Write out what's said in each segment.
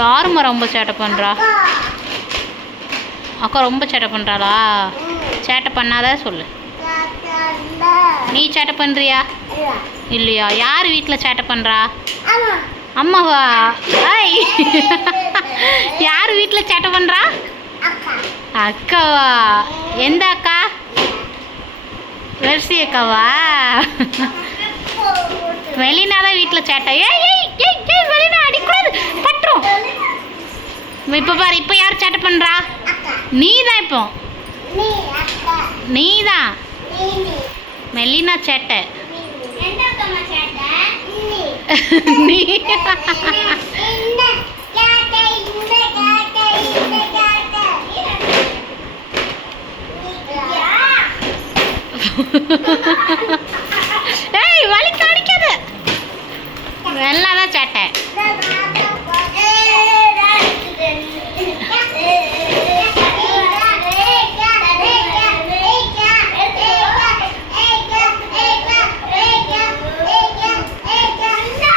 யாரும்மா ரொம்ப சேட்டை பண்ணுறா? அக்கா ரொம்ப சேட்டை பண்ணுறாளா? சேட்டை பண்ணாத சொல்லு. நீ சேட்டை பண்ணுறியா இல்லையா? யார் வீட்டில் சேட்டை பண்ணுறா? அம்மாவா? ஐய், யார் வீட்டில் சேட்டை பண்ணுறா? அக்காவா? எந்த அக்கா? மெர்சி அக்காவா? மெலினா தான் வீட்டில் சேட்டை. ஏய் ஏய் ஏய் ஏய் மெலினா அடிக்கூடாது, பட்டுரும். இப்போ பாரு, இப்போ யார் சேட்டை பண்ணுறா? நீ தான். இப்போ நீ தான் மெலினா சேட்டை. நீ ஏய் வலி காணிக்காது. எல்லாம் தான் சேட்டை.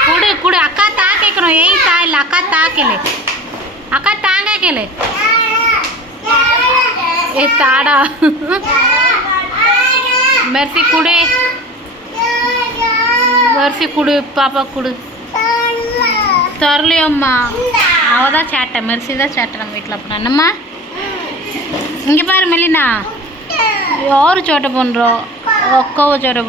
குடு குடு, அக்கா தா கேட்கணும். ஏய் தா இல்லை, அக்கா தா கேளு. அக்கா தாங்க கேளு. ஏ தாடா. மெர்சி குடு, மெர்சி குடு, பாப்பா குடு. தரலையம்மா, அவள் தான் சேட்டை. மெர்சி தான் சேட்டை நம்ம வீட்டில். அப்படின்னா என்னம்மா? இங்கே பாரு மெலினா, யார் சேட்டை பண்ணுறோம்? அக்காவை சேட்டை பண்ணுறோம்.